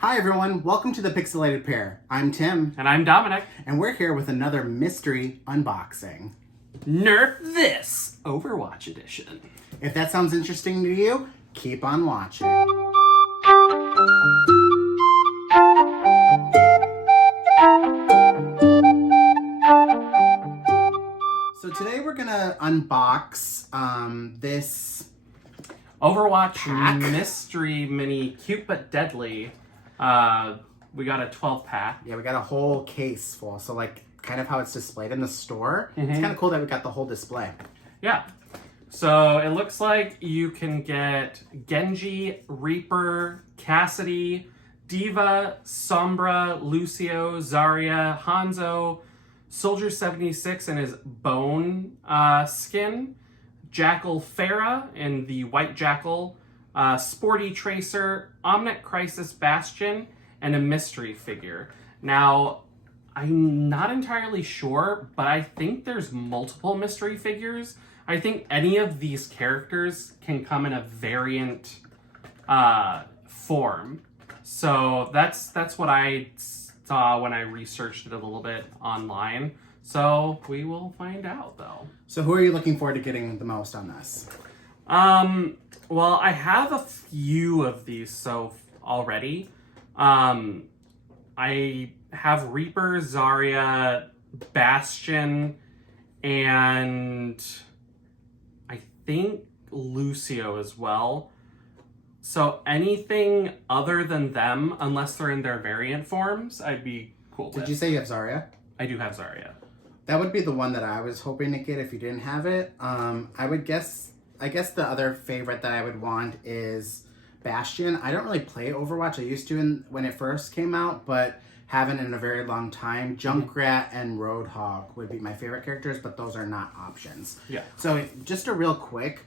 Hi everyone, welcome to the Pixelated Pair. I'm Tim. And I'm Dominic. And we're here with another mystery unboxing. Nerf this! Overwatch edition. If that sounds interesting to you, keep on watching. So today we're gonna unbox this Overwatch pack. Mystery Mini Cute but Deadly. We got a 12 pack. Yeah, we got a whole case full. So like kind of how it's displayed in the store. Mm-hmm. It's kind of cool that we got the whole display. Yeah. So it looks like you can get Genji, Reaper, Cassidy, d.va, Sombra, Lucio, Zarya, Hanzo, Soldier 76 in his bone skin, Jackal Farah in the white Jackal, Sporty Tracer, Omnic Crisis Bastion, and a mystery figure. Now, I'm not entirely sure, but I think there's multiple mystery figures. I think any of these characters can come in a variant form. So that's what I saw when I researched it a little bit online. So we will find out though. So who are you looking forward to getting the most on this? Well, I have a few of these already. I have Reaper, Zarya, Bastion, and I think Lucio as well. So anything other than them, unless they're in their variant forms, I'd be cool with. Did you say you have Zarya? I do have Zarya. That would be the one that I was hoping to get if you didn't have it. I guess the other favorite that I would want is Bastion. I don't really play Overwatch. I used to when it first came out, but haven't in a very long time. Junkrat and Roadhog would be my favorite characters, but those are not options. Yeah. So just a real quick,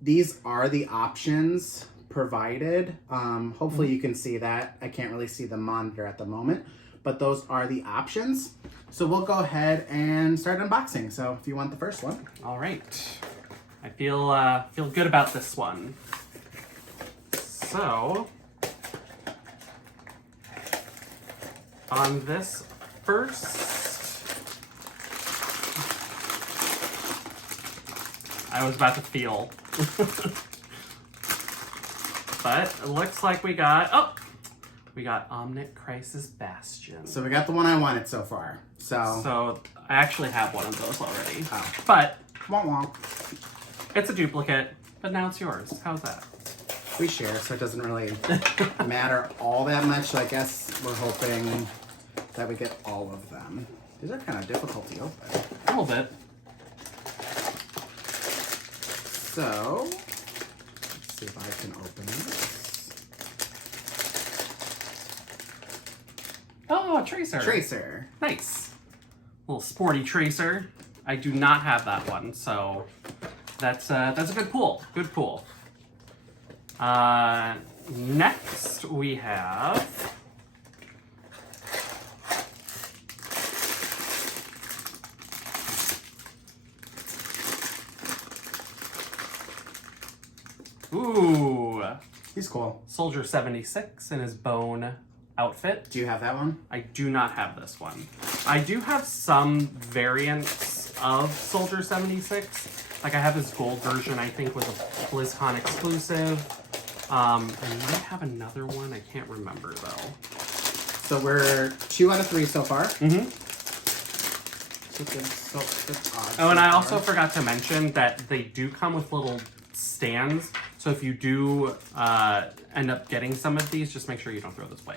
these are the options provided. Hopefully you can see that. I can't really see the monitor at the moment, but those are the options. So we'll go ahead and start unboxing. So if you want the first one. All right. I feel good about this one. So on this first, I was about to feel. But it looks like we got Omnic Crisis Bastion. So we got the one I wanted so far. So I actually have one of those already. Oh. But wonk wonk. It's a duplicate, but now it's yours. How's that? We share, so it doesn't really matter all that much. So I guess we're hoping that we get all of them. These are kind of difficult to open. A little bit. So let's see if I can open this. Oh, Tracer. Tracer. Nice. Little sporty Tracer. I do not have that one, so that's a good pull. Good pull. Next we have He's cool. Soldier 76 in his bone outfit. Do you have that one? I do not have this one. I do have some variants of Soldier 76. Like I have his gold version, I think was a BlizzCon exclusive. I might have another one, I can't remember though. So we're 2 out of 3 so far. Mm-hmm. Oh, and I also forgot to mention that they do come with little stands. So if you do end up getting some of these, just make sure you don't throw this away.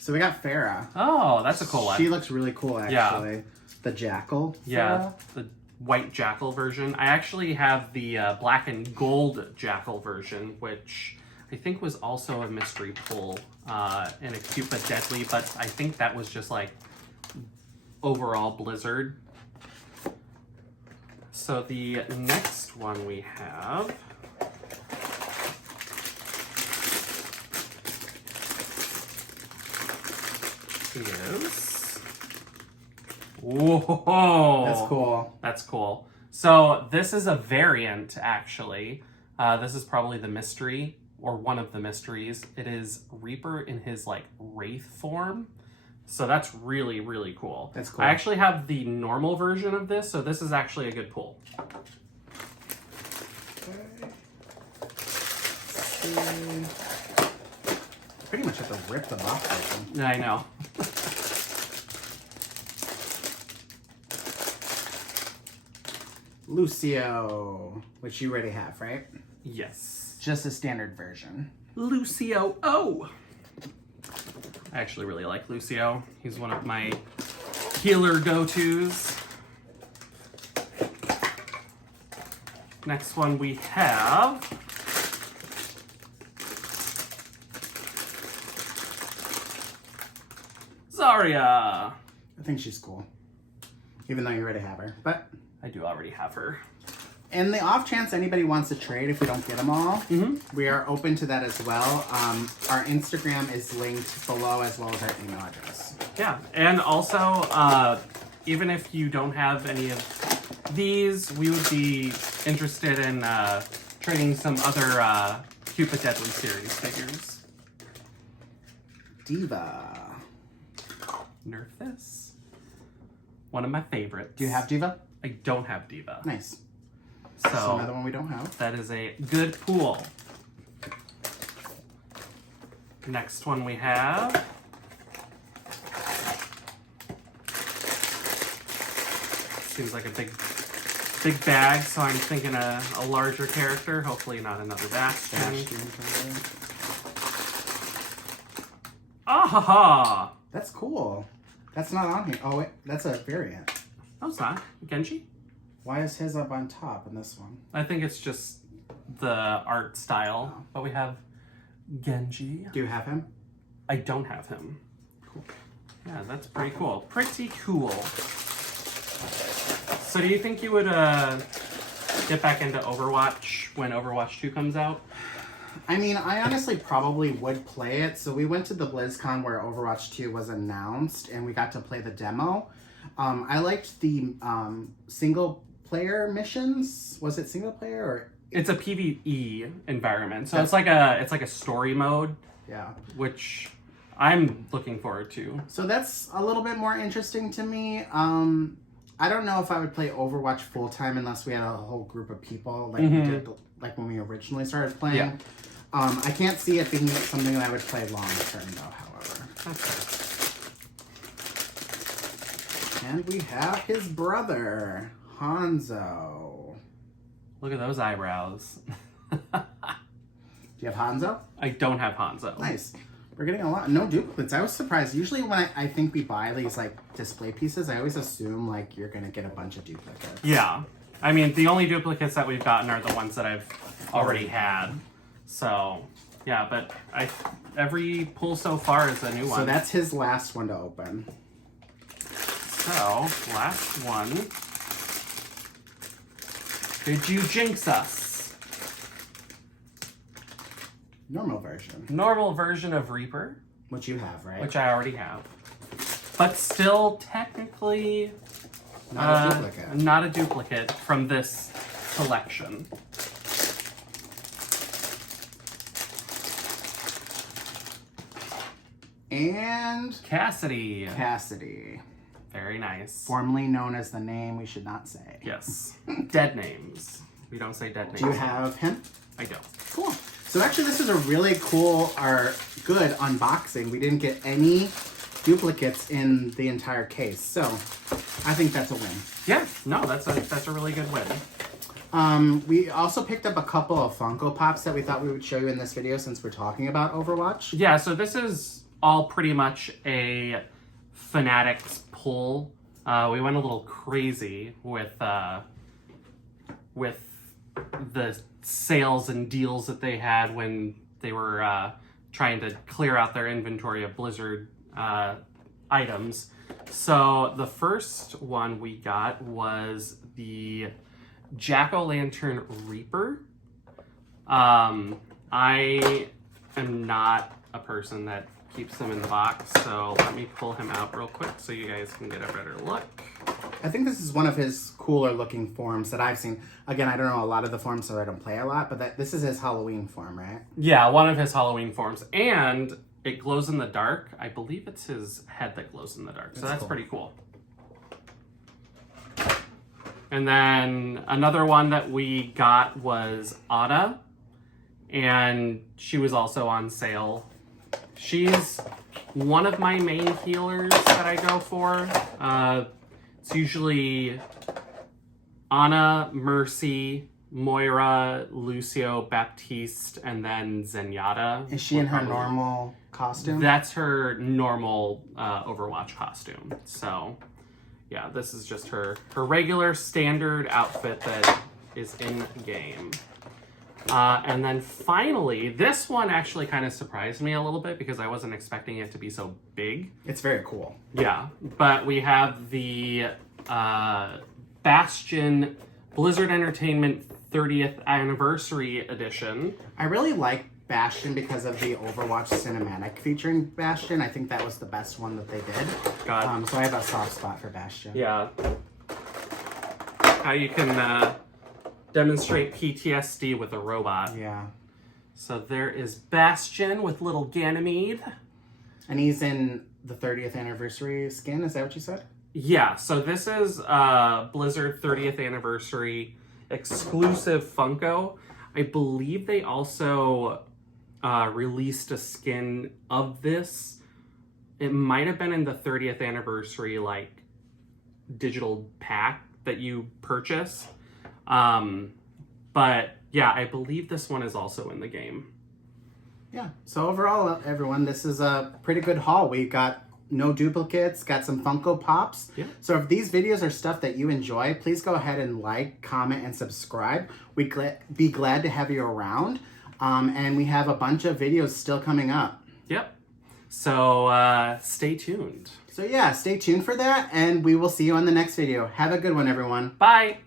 So we got Farah. Oh, that's a cool one. She looks really cool, actually. Yeah. The Jackal. Yeah, the white Jackal version. I actually have the black and gold Jackal version, which I think was also a mystery pull in a Cute but Deadly, but I think that was just like overall Blizzard. So the next one we have is... Whoa! That's cool. That's cool. So this is a variant, actually. This is probably the mystery or one of the mysteries. It is Reaper in his like wraith form. So that's really, really cool. That's cool. I actually have the normal version of this, so this is actually a good pull. Okay. Pretty much have to rip the box open. I know. Lucio, which you already have, right? Yes. Just a standard version. Lucio. Oh! I actually really like Lucio. He's one of my healer go-tos. Next one we have Zarya. I think she's cool. Even though you already have her. But I do already have her. in the off chance anybody wants to trade if we don't get them all, we are open to that as well. Our Instagram is linked below as well as our email address. Yeah, and also, even if you don't have any of these, we would be interested in trading some other Cute but Deadly series figures. d.va. Nerf this. One of my favorites. Do you have d.va? I don't have d.va. Nice. So So another one we don't have. that is a good pool. Next one we have seems like a big bag, so I'm thinking a larger character, hopefully not another Bastion. Ah ha ha! That's cool. That's not on here. Oh, wait, that's a variant. No, it's not. Genji? Why is his up on top in this one? I think it's just the art style, but we have Genji. Do you have him? I don't have him. Cool. Yeah, that's pretty cool. Pretty cool. So do you think you would get back into Overwatch when Overwatch 2 comes out? I mean, I honestly probably would play it. So we went to the BlizzCon where Overwatch 2 was announced and we got to play the demo. I liked the single player missions. Was it single player or? It's a PvE environment. So it's like a story mode, Yeah. which I'm looking forward to. So that's a little bit more interesting to me. I don't know if I would play Overwatch full time unless we had a whole group of people like we did like when we originally started playing. Yeah. I can't see it being something that I would play long term though, however. Okay. And we have his brother, Hanzo. Look at those eyebrows. Do you have Hanzo? I don't have Hanzo. Nice. We're getting a lot. No duplicates. I was surprised. Usually when I think we buy these like display pieces, I always assume like you're going to get a bunch of duplicates. Yeah. I mean, the only duplicates that we've gotten are the ones that I've already had. So, yeah, but every pull so far is a new one. So that's his last one to open. So, last one. Did you jinx us? Normal version. Normal version of Reaper, Which you have, right? which I already have. But still technically Not a duplicate. not a duplicate from this collection. And Cassidy. Cassidy. Very nice. Formerly known as the name we should not say. Yes. Dead names. We don't say dead names. Do you have him? I don't. Cool. So actually this is a really cool or good unboxing. We didn't get any duplicates in the entire case. So I think that's a win. Yeah, no, that's a really good win. We also picked up a couple of Funko Pops that we thought we would show you in this video since we're talking about Overwatch. Yeah, so this is all pretty much a Fanatics pull. We went a little crazy with the sales and deals that they had when they were trying to clear out their inventory of Blizzard items. So the first one we got was the Jack-o'-lantern Reaper. I am not a person that keeps them in the box, so let me pull him out real quick so you guys can get a better look. I think this is one of his cooler looking forms that I've seen. Again, I don't know a lot of the forms, so I don't play a lot, but this is his Halloween form, right? Yeah, one of his Halloween forms. And it glows in the dark. I believe it's his head that glows in the dark. So that's cool. pretty cool. And then another one that we got was Ada. And she was also on sale. She's one of my main healers that I go for. It's usually Ana, Mercy, Moira, Lucio, Baptiste, and then Zenyatta. Is she in her normal costume? That's her normal Overwatch costume. So, yeah, this is just her regular standard outfit that is in game. And then finally, this one actually kind of surprised me a little bit because I wasn't expecting it to be so big. It's very cool. Yeah, but we have the Bastion Blizzard Entertainment 30th Anniversary Edition. I really like Bastion because of the Overwatch cinematic featuring Bastion. I think that was the best one that they did. God. So I have a soft spot for Bastion. Yeah. How you can demonstrate PTSD with a robot. Yeah. So there is Bastion with little Ganymede. And he's in the 30th anniversary skin, is that what you said? Yeah, so this is Blizzard 30th Anniversary exclusive Funko. I believe they also released a skin of this. It might have been in the 30th Anniversary, like, digital pack that you purchase. But yeah, I believe this one is also in the game. Yeah. So overall, everyone, this is a pretty good haul. We got no duplicates, got some Funko Pops. Yeah. So if these videos are stuff that you enjoy, please go ahead and like, comment, and subscribe. We'd be glad to have you around. And we have a bunch of videos still coming up. Yep. So stay tuned. So yeah, stay tuned for that, and we will see you on the next video. Have a good one, everyone. Bye.